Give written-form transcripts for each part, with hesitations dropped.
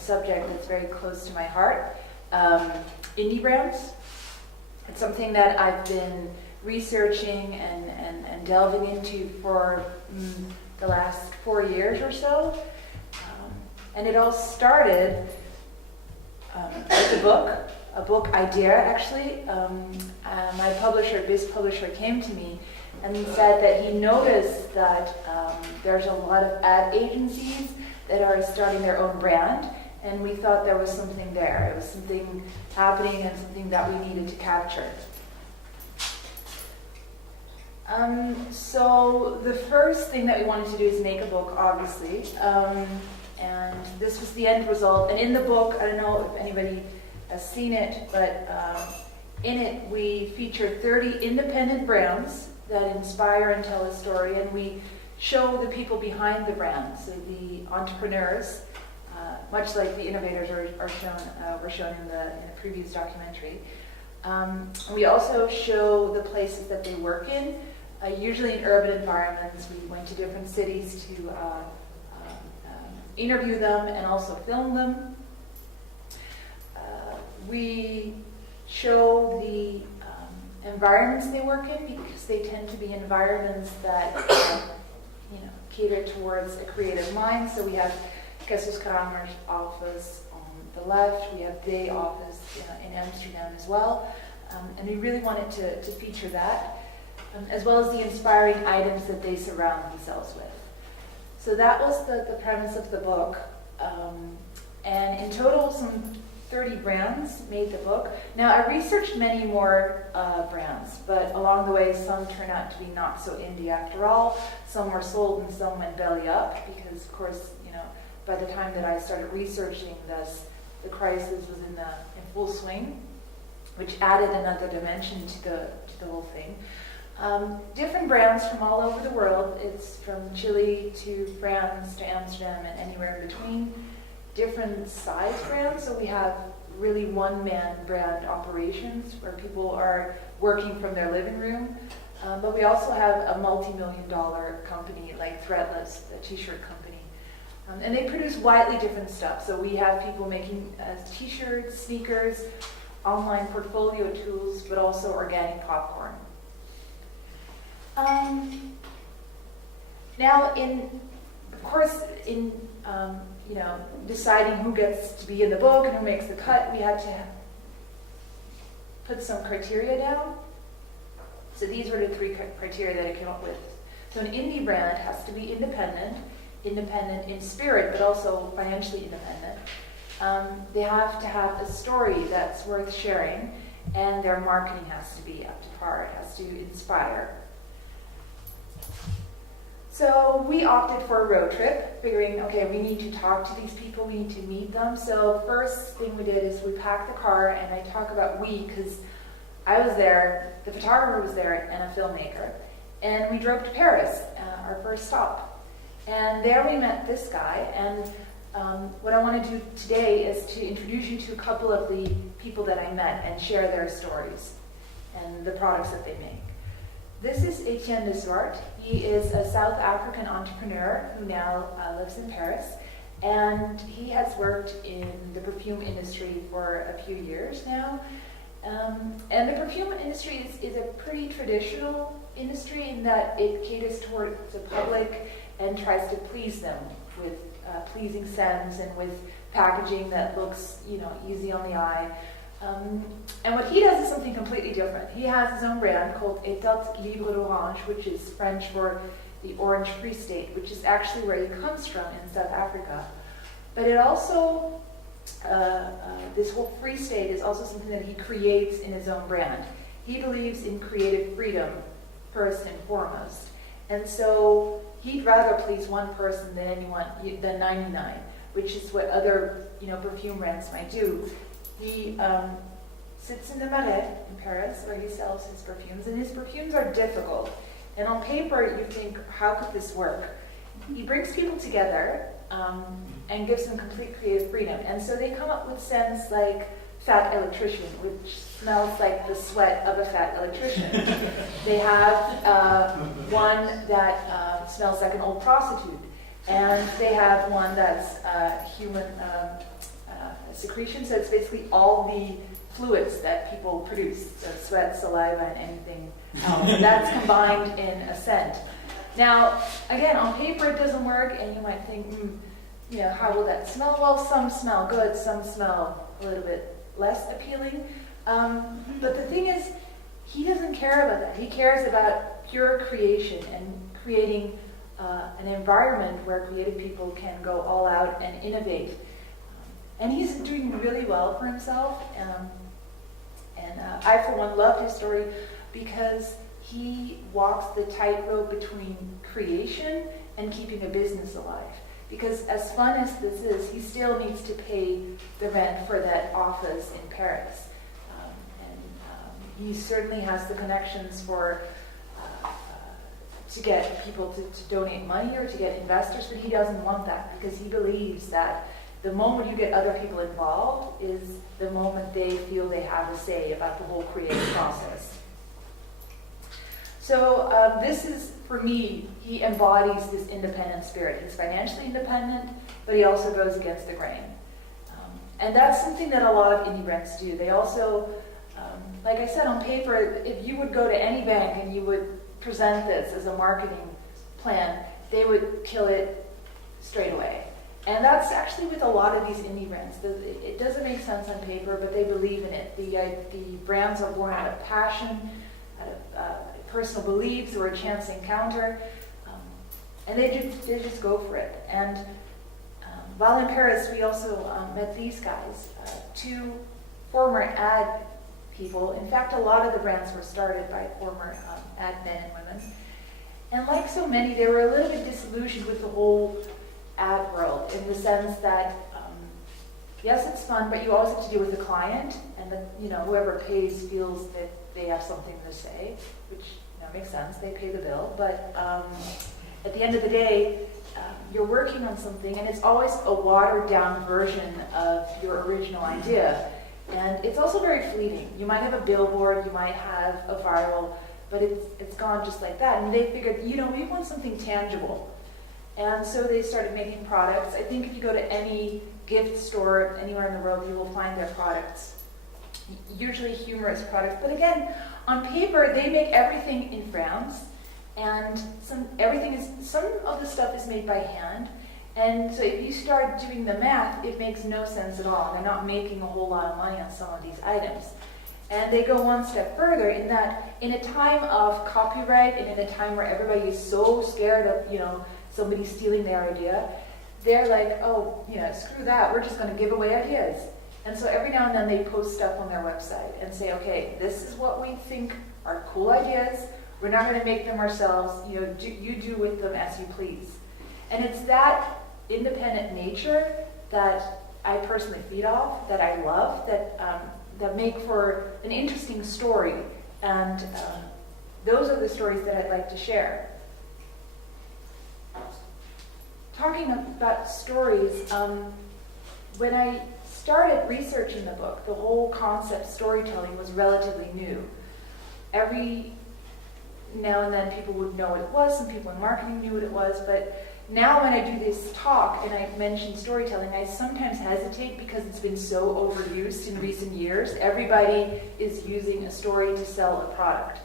Subject that's very close to my heart, indie brands. It's something that I've been researching and delving into for the last 4 years or so. And it all started with a book idea actually. My publisher, Biz Publisher, came to me and said that he noticed that there's a lot of ad agencies that are starting their own brand. And we thought there was something there. It was something happening and something that we needed to capture. So the first thing that we wanted to do is make a book, obviously. And this was the end result. And in the book, I don't know if anybody has seen it, but in it we feature 30 independent brands that inspire and tell a story. And we show the people behind the brands, so the entrepreneurs, much like the innovators were shown in the previous documentary. We also show the places that they work in, usually in urban environments. We went to different cities to interview them and also film them. We show the environments they work in, because they tend to be environments that cater towards a creative mind. So we have Kessus Kramer's office on the left. We have Day office in Amsterdam as well. And we really wanted to feature that, as well as the inspiring items that they surround themselves with. So that was the premise of the book. And in total, some 30 brands made the book. Now, I researched many more brands, but along the way, some turned out to be not so indie after all. Some were sold and some went belly up, because, of course, by the time that I started researching this, the crisis was in full swing, which added another dimension to the whole thing. Different brands from all over the world. It's from Chile to France to Amsterdam and anywhere in between. Different size brands, so we have really one-man brand operations where people are working from their living room. But we also have a multi-million-dollar company like Threadless, a t-shirt company. And they produce widely different stuff. So we have people making t-shirts, sneakers, online portfolio tools, but also organic popcorn. Now, in deciding who gets to be in the book and who makes the cut, we had to put some criteria down. So these were the 3 criteria that I came up with. So an indie brand has to be independent in spirit, but also financially independent. They have to have a story that's worth sharing, and their marketing has to be up to par. It has to inspire. So we opted for a road trip, figuring, okay, we need to talk to these people, we need to meet them. So first thing we did is we packed the car, and I talk about we because I was there, the photographer was there, and a filmmaker. And we drove to Paris, our first stop. And there we met this guy, and what I want to do today is to introduce you to a couple of the people that I met and share their stories and the products that they make. This is Etienne de Zwart. He is a South African entrepreneur who now lives in Paris, and he has worked in the perfume industry for a few years now. And the perfume industry is a pretty traditional industry in that it caters towards the public and tries to please them with pleasing scents and with packaging that looks, easy on the eye. And what he does is something completely different. He has his own brand called Etat Libre d'Orange, which is French for the Orange Free State, which is actually where he comes from in South Africa. But it also this whole free state is also something that he creates in his own brand. He believes in creative freedom first and foremost. And so he'd rather please one person than 99, which is what other perfume brands might do. He sits in the Marais in Paris where he sells his perfumes, and his perfumes are difficult. And on paper, you think, how could this work? He brings people together and gives them complete creative freedom. And so they come up with scents like Fat Electrician, which smells like the sweat of a fat electrician. They have one that smells like an old prostitute. And they have one that's human secretion, so it's basically all the fluids that people produce, so sweat, saliva, and anything else. And that's combined in a scent. Now, again, on paper it doesn't work, and you might think, how will that smell? Well, some smell good, some smell a little bit less appealing. But the thing is, he doesn't care about that. He cares about pure creation and creating an environment where creative people can go all out and innovate. And he's doing really well for himself. And I, for one, loved his story because he walks the tightrope between creation and keeping a business alive. Because as fun as this is, he still needs to pay the rent for that office in Paris. He certainly has the connections to get people to donate money or to get investors, but he doesn't want that because he believes that the moment you get other people involved is the moment they feel they have a say about the whole creative process. So this is, for me, he embodies this independent spirit. He's financially independent, but he also goes against the grain. And that's something that a lot of indie brands do. They also, like I said, on paper, if you would go to any bank and you would present this as a marketing plan, they would kill it straight away. And that's actually with a lot of these indie brands. It doesn't make sense on paper, but they believe in it. The brands are born out of passion, out of personal beliefs or a chance encounter, and they just go for it. And while in Paris, we also met these guys, two former ad people. In fact, a lot of the brands were started by former ad men and women. And like so many, they were a little bit disillusioned with the whole ad world in the sense that, yes, it's fun, but you always have to deal with the client, and whoever pays feels that they have something to say, which makes sense. They pay the bill, but at the end of the day, you're working on something, and it's always a watered-down version of your original idea. And it's also very fleeting. You might have a billboard, you might have a viral, but it's gone just like that. And they figured, we want something tangible. And so they started making products. I think if you go to any gift store anywhere in the world, you will find their products. Usually humorous products. But again, on paper, they make everything in France. And some of the stuff is made by hand. And so if you start doing the math, it makes no sense at all. They're not making a whole lot of money on some of these items. And they go one step further in that in a time of copyright and in a time where everybody is so scared of, somebody stealing their idea, they're like, screw that, we're just going to give away ideas. And so every now and then they post stuff on their website and say, okay, this is what we think are cool ideas. We're not going to make them ourselves. You do with them as you please. And it's that independent nature that I personally feed off, that I love, that make for an interesting story. And those are the stories that I'd like to share. Talking about stories, when I started researching the book, the whole concept storytelling was relatively new. Every now and then people would know what it was, some people in marketing knew what it was, but now when I do this talk and I mention storytelling, I sometimes hesitate because it's been so overused in recent years. Everybody is using a story to sell a product.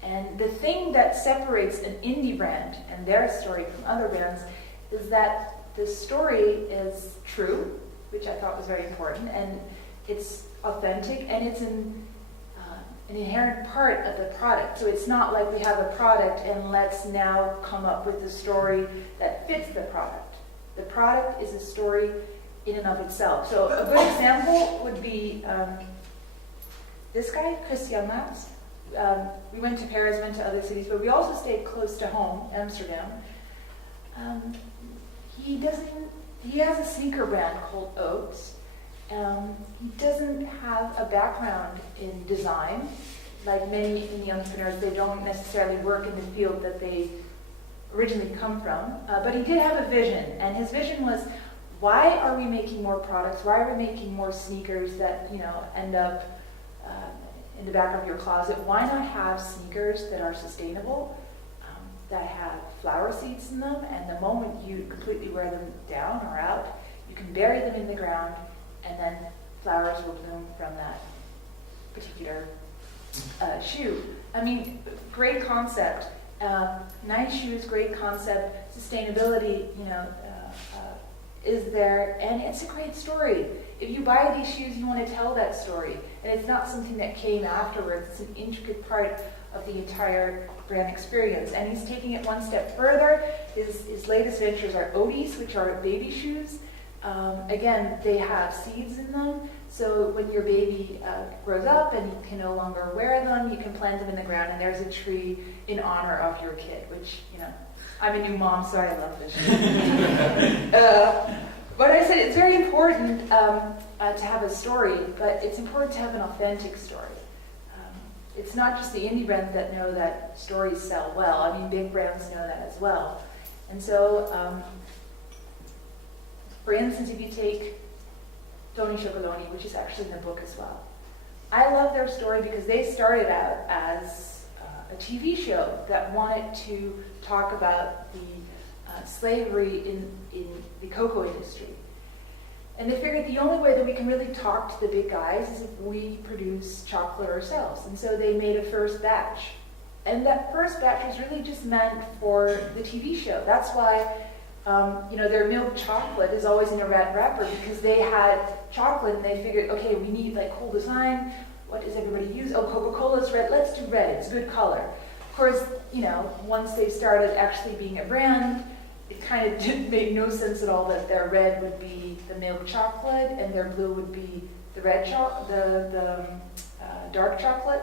And the thing that separates an indie brand and their story from other brands is that the story is true, which I thought was very important, and it's authentic, and it's an inherent part of the product. So it's not like we have a product and let's now come up with a story that fits the product. The product is a story in and of itself. So a good example would be this guy, Christian Laps. We went to Paris, went to other cities, but we also stayed close to home, Amsterdam. He has a sneaker brand called Oats. He doesn't have a background in design. Like many indie entrepreneurs, they don't necessarily work in the field that they originally come from. But he did have a vision, and his vision was, why are we making more products? Why are we making more sneakers that end up in the back of your closet? Why not have sneakers that are sustainable, that have flower seeds in them, and the moment you completely wear them down or out, you can bury them in the ground, and then flowers will bloom from that particular shoe. I mean, great concept. Nice shoes, great concept. Sustainability, is there, and it's a great story. If you buy these shoes, you want to tell that story, and it's not something that came afterwards. It's an intricate part of the entire brand experience. And he's taking it one step further. His latest ventures are Odis, which are baby shoes. Again, they have seeds in them, so when your baby grows up and you can no longer wear them, you can plant them in the ground, and there's a tree in honor of your kid, which, I'm a new mom, so I love this. But I said it's very important to have a story, but it's important to have an authentic story. It's not just the indie brands that know that stories sell well. I mean, big brands know that as well. And so, for instance, if you take Tony Chocoloni, which is actually in the book as well, I love their story because they started out as a TV show that wanted to talk about the slavery in the cocoa industry. And they figured the only way that we can really talk to the big guys is if we produce chocolate ourselves. And so they made a first batch. And that first batch was really just meant for the TV show. That's why their milk chocolate is always in a red wrapper, because they had chocolate and they figured, okay, we need like cool design. What does everybody use? Oh, Coca-Cola's red. Let's do red. It's a good color. Of course, once they started actually being a brand, it kind of made no sense at all that their red would be the milk chocolate and their blue would be the dark chocolate.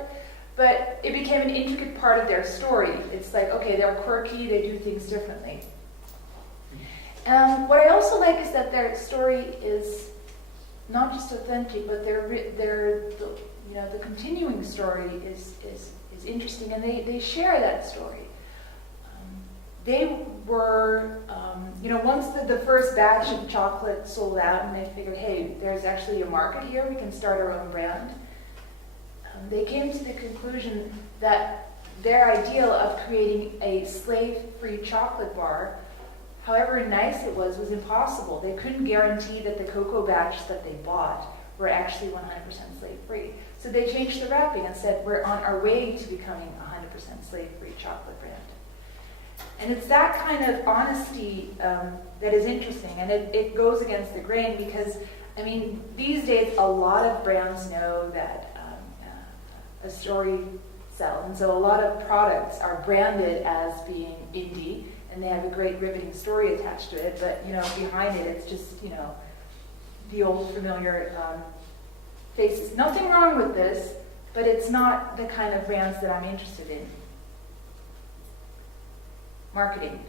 But it became an intricate part of their story. It's like, okay, they're quirky. They do things differently. What I also like is that their story is not just authentic, but the continuing story is interesting, and they share that story. They were, once the first batch of chocolate sold out, and they figured, hey, there's actually a market here, we can start our own brand. They came to the conclusion that their ideal of creating a slave-free chocolate bar, however nice it was impossible. They couldn't guarantee that the cocoa batch that they bought were actually 100% slave-free. So they changed the wrapping and said, we're on our way to becoming a 100% slave-free chocolate brand. And it's that kind of honesty that is interesting, and it goes against the grain because, these days a lot of brands know that a story sells, and so a lot of products are branded as being indie, and they have a great riveting story attached to it, but behind it, it's just the old familiar faces. Nothing wrong with this, but it's not the kind of brands that I'm interested in. Marketing.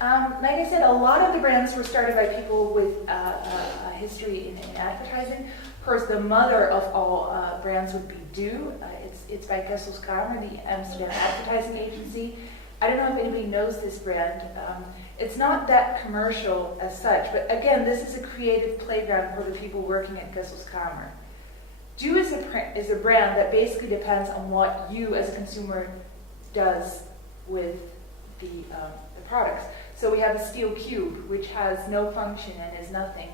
Like I said, a lot of the brands were started by people with a history in advertising. Of course, the mother of all brands would be Do. It's by Kessels Kamer, the Amsterdam advertising agency. I don't know if anybody knows this brand. It's not that commercial as such, but again, this is a creative playground for the people working at Kessels Kamer. Do is a brand that basically depends on what you as a consumer does with the products. So we have a steel cube, which has no function and is nothing,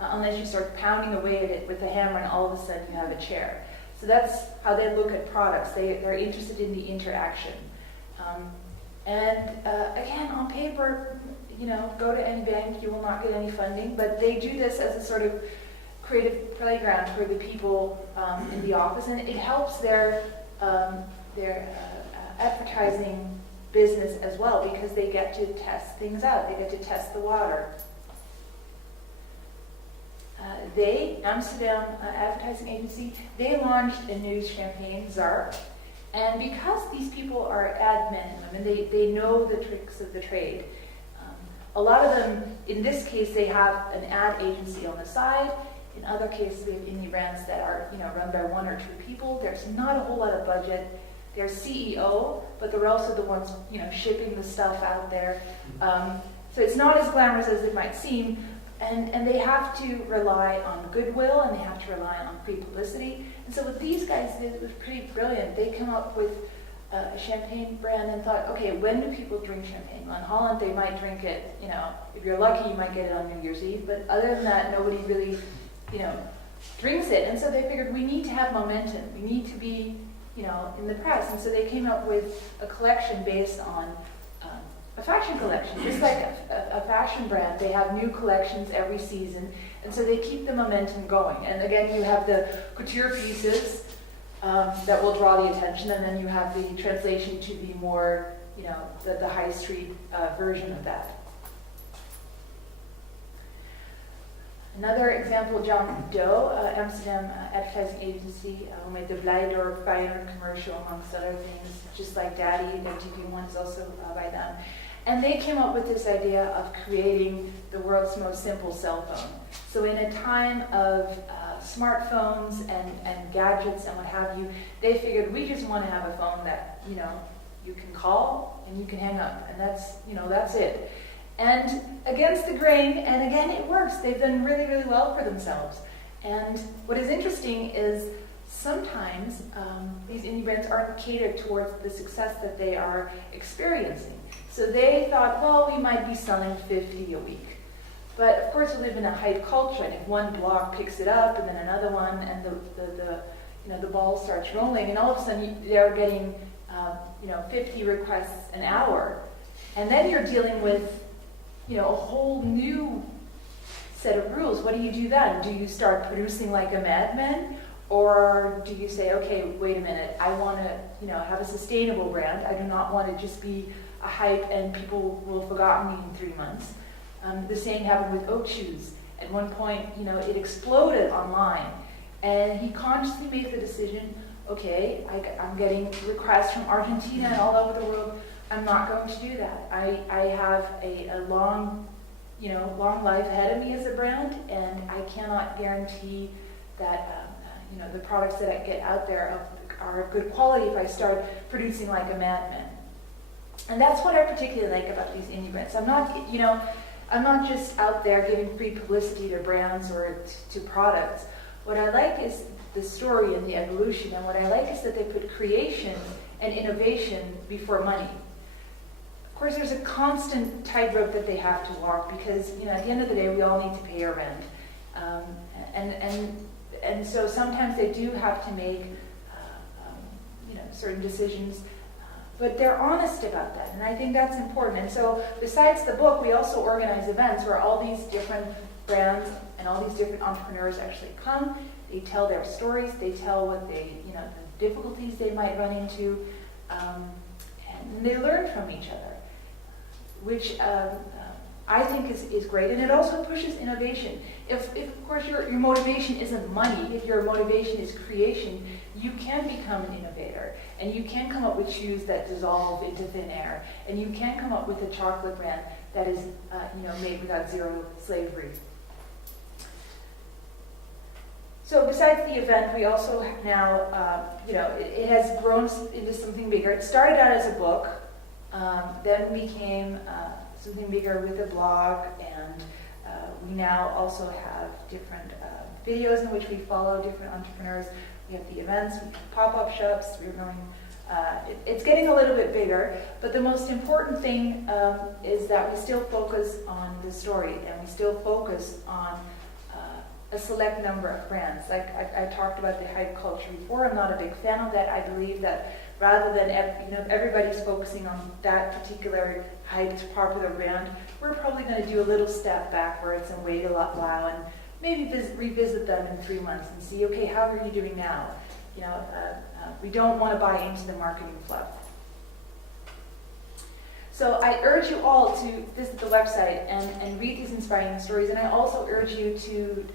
unless you start pounding away at it with a hammer and all of a sudden you have a chair. So that's how they look at products. They're interested in the interaction. Again, on paper, go to any bank, you will not get any funding, but they do this as a sort of creative playground for the people in the office, and it helps their advertising business as well, because they get to test things out. They get to test the water. Amsterdam advertising agency, they launched a new champagne, Zark. And because these people are ad men, I mean, they know the tricks of the trade. A lot of them, in this case, they have an ad agency on the side. In other cases, we have indie brands that are, run by one or two people. There's not a whole lot of budget. They're CEO, but they're also the ones, shipping the stuff out there. So it's not as glamorous as it might seem. And they have to rely on goodwill, and they have to rely on free publicity. And so what these guys did was pretty brilliant. They came up with a champagne brand and thought, okay, when do people drink champagne? Well, in Holland, they might drink it, if you're lucky, you might get it on New Year's Eve. But other than that, nobody really, drinks it. And so they figured we need to have momentum. We need to be, in the press. And so they came up with a collection based on a fashion collection. Just like a fashion brand, they have new collections every season. And so they keep the momentum going. And again, you have the couture pieces that will draw the attention, and then you have the translation to the more, the high street version of that. Another example, John Doe, Amsterdam advertising agency, who made the Blijdorp Feyenoord commercial, amongst other things, just like Daddy, the TV one is also by them. And they came up with this idea of creating the world's most simple cell phone. So in a time of smartphones and gadgets and what have you, they figured we just want to have a phone that, you can call and you can hang up. And that's it. And against the grain, and again, it works. They've done really, really well for themselves. And what is interesting is sometimes these indie brands aren't catered towards the success that they are experiencing. So they thought, well, we might be selling 50 a week. But of course, we live in a hype culture, and if one blog picks it up, and then another one, and the ball starts rolling, and all of a sudden they're getting 50 requests an hour, and then you're dealing with a whole new set of rules. What do you do then? Do you start producing like a madman? Or do you say, okay, wait a minute, I want to have a sustainable brand. I do not want to just be a hype and people will have forgotten me in 3 months. The same happened with oat shoes. At one point, it exploded online. And he consciously made the decision, okay, I'm getting requests from Argentina and all over the world. I'm not going to do that. I have a long life ahead of me as a brand, and I cannot guarantee that the products that I get out there are of good quality if I start producing like a madman. And that's what I particularly like about these indie brands. I'm not just out there giving free publicity to brands or to products. What I like is the story and the evolution, and what I like is that they put creation and innovation before money. Of course, there's a constant tightrope that they have to walk because, at the end of the day, we all need to pay our rent. And so sometimes they do have to make, certain decisions, but they're honest about that, and I think that's important. And so besides the book, we also organize events where all these different brands and all these different entrepreneurs actually come. They tell their stories, they tell what the difficulties they might run into, and they learn from each other, which I think is great, and it also pushes innovation. If of course your motivation isn't money, if your motivation is creation, you can become an innovator, and you can come up with shoes that dissolve into thin air, and you can come up with a chocolate brand that is made without zero slavery. So besides the event, we also now, it has grown into something bigger. It started out as a book, then became something bigger with a blog, and we now also have different videos in which we follow different entrepreneurs. We have the events, we have pop-up shops, we're going, it's getting a little bit bigger, but the most important thing is that we still focus on the story, and we still focus on a select number of brands. Like I talked about the hype culture before. I'm not a big fan of that. I believe that rather than everybody's focusing on that particular hyped popular brand, we're probably going to do a little step backwards and wait a while and maybe revisit them in 3 months and see, okay, how are you doing now? We don't want to buy into the marketing fluff. So I urge you all to visit the website and read these inspiring stories, and I also urge you to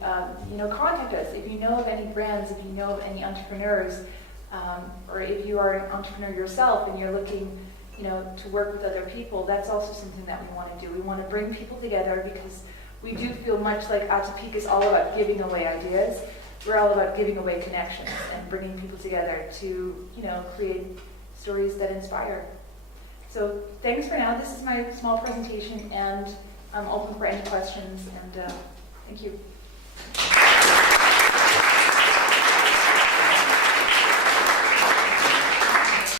contact us if you know of any brands, if you know of any entrepreneurs, or if you are an entrepreneur yourself and you're looking to work with other people. That's also something that we want to do. We want to bring people together because we do feel much like Atopik is all about giving away ideas. We're all about giving away connections and bringing people together to create stories that inspire. So thanks for now. This is my small presentation, and I'm open for any questions, and thank you.